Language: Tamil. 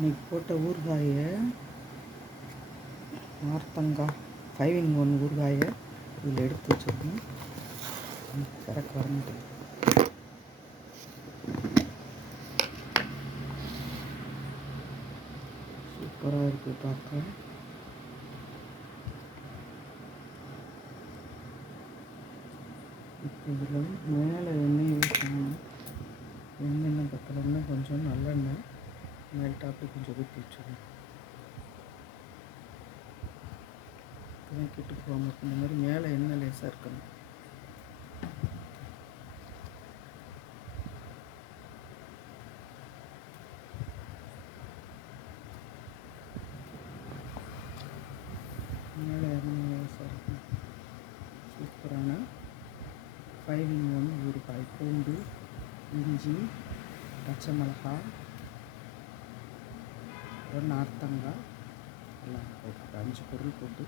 இன்றைக்கி போட்ட ஊறுகாயை நார்த்தங்காய் 5-in-1 ஊறுகாயை இதில் எடுத்து வச்சுருக்கோம். கரெக்ட் வரமாட்டேங்குது. சூப்பராக இருக்குது பார்க்க. இப்போ இதில் மேலே எண்ணெய் ஊற்றணும். எண்ணெய் பக்கம்னா கொஞ்சம் நல்லெண்ணெய் மேல் டாப்பில் கொஞ்சம் ஊற்றி வச்சுக்கணும். இப்போதான் கெட்டு போகாமல் இருக்கும். இந்த மாதிரி மேலே எண்ணெய் லேசாக இருக்கணும். மேலே எண்ணெய் லேசாக இருக்கணும். சூப்பரான 5-in-1 ஊறுகாய். பூண்டு, இஞ்சி, பச்சை மிளகாய், அப்புறம் நார்த்தங்காய் எல்லாம் போட்டு 5 பொருள் போட்டு